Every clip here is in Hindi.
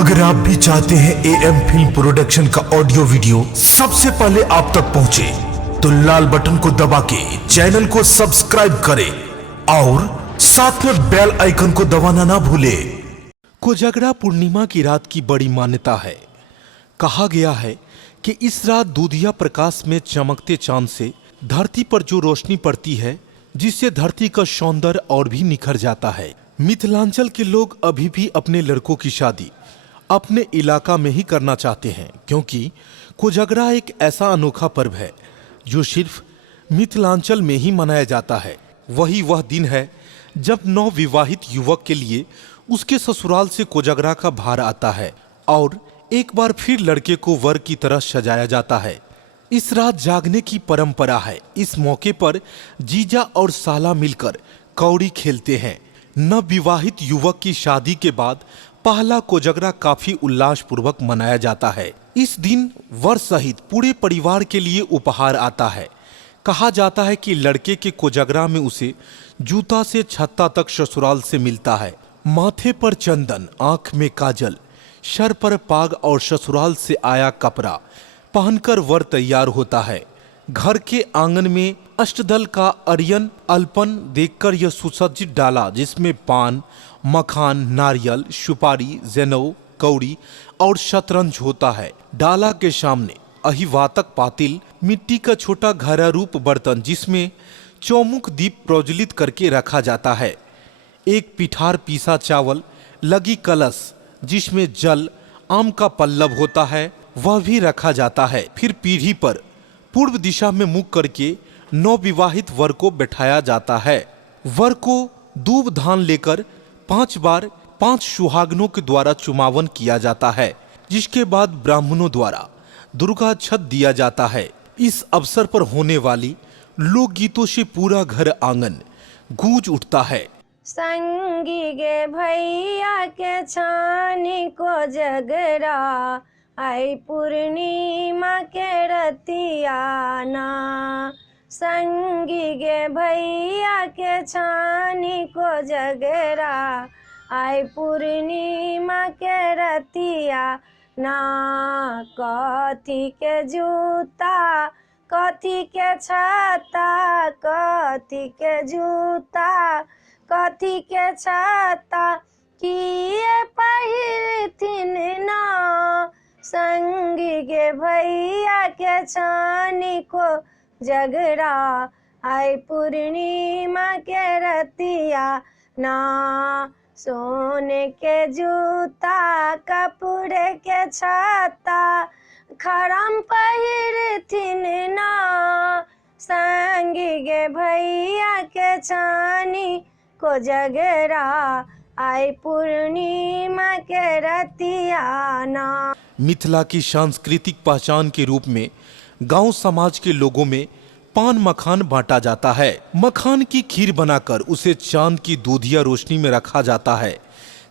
अगर आप भी चाहते हैं एएम फिल्म प्रोडक्शन का ऑडियो वीडियो सबसे पहले आप तक पहुंचे, तो लाल बटन को दबा के चैनल को सब्सक्राइब करें और साथ में बेल आइकन को दबाना ना भूलें। कोजागरा पूर्णिमा की रात की बड़ी मान्यता है। कहा गया है कि इस रात दूधिया प्रकाश में चमकते चांद से धरती पर जो रोशनी पड़ती है, जिससे धरती का सौंदर्य और भी निखर जाता है। मिथिलांचल के लोग अभी भी अपने लड़कों की शादी अपने इलाका में ही करना चाहते हैं, क्योंकि कोजागरा एक ऐसा अनोखा पर्व है जो सिर्फ मिथिलांचल में ही मनाया जाता है। वही वह दिन है जब नवविवाहित युवक के लिए उसके ससुराल से कोजागरा का भार आता है और एक बार फिर लड़के को वर की तरह सजाया जाता है। इस रात जागने की परंपरा है। इस मौके पर जीजा और साला मिलकर कौड़ी खेलते हैं। नवविवाहित युवक की शादी के बाद पहला कोजागरा काफी उल्लास पूर्वक मनाया जाता है। इस दिन वर सहित पूरे परिवार के लिए उपहार आता है। कहा जाता है कि लड़के के कोजागरा में उसे जूता से छत्ता तक ससुराल से मिलता है। माथे पर चंदन, आंख में काजल, सर पर पाग और ससुराल से आया कपड़ा पहनकर वर तैयार होता है। घर के आंगन में अष्टदल का अरियन अल्पन देखकर यह सुसज्जित डाला, जिसमें पान, मखान, नारियल, सुपारी, जनेऊ, कौड़ी और शतरंज होता है। डाला के सामने अहिवातक पातिल, मिट्टी का छोटा घड़ा रूप बर्तन जिसमें चौमुख दीप प्रज्वलित करके रखा जाता है। एक पिठार पीसा चावल, लगी कलश जिसमें जल, आम का पल्लव होता है, वह भी रखा जाता है। फिर पीढ़ी पर पूर्व दिशा में मुख करके नवविवाहित वर को बैठाया जाता है। वर को दूब धान लेकर 5 बार 5 सुहागनों के द्वारा चुमावन किया जाता है, जिसके बाद ब्राह्मणों द्वारा दुर्गा छत दिया जाता है। इस अवसर पर होने वाली लोकगीतों से पूरा घर आंगन गूंज उठता है। संगी गे भैया के छानी को जगरा, आई पूर्णिमा के रतियाना। संगी गे भैया के छानी को जगरा, आई पूर्णिमा के रतिया ना। कथी के जूता, कथी के छाता, कथी के जूता, कथी के छाता, किए पहिरथिन ना। संगी गे भैया के छानी को जगरा, आई पूर्णिमा के रतिया ना। सोने के जूता, कपड़े के छाता, खड़म पहिरथिन ना। संगी गे भैया के छानी को जगरा, आई पूर्णिमा के रतियाना। मिथिला की सांस्कृतिक पहचान के रूप में गांव समाज के लोगों में पान मखान बांटा जाता है। मखान की खीर बनाकर उसे चांद की दूधिया रोशनी में रखा जाता है।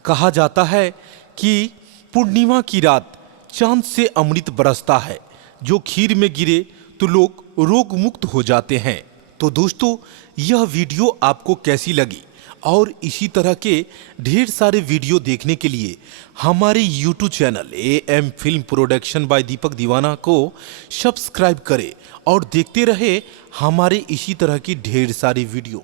कहा जाता है कि पूर्णिमा की रात चांद से अमृत बरसता है, जो खीर में गिरे तो लोग रोग मुक्त हो जाते हैं। तो दोस्तों, यह वीडियो आपको कैसी लगी और इसी तरह के ढेर सारे वीडियो देखने के लिए हमारे YouTube channel AM film production by Deepak Deewana को सब्सक्राइब करें और देखते रहे हमारे इसी तरह की ढेर सारी वीडियो।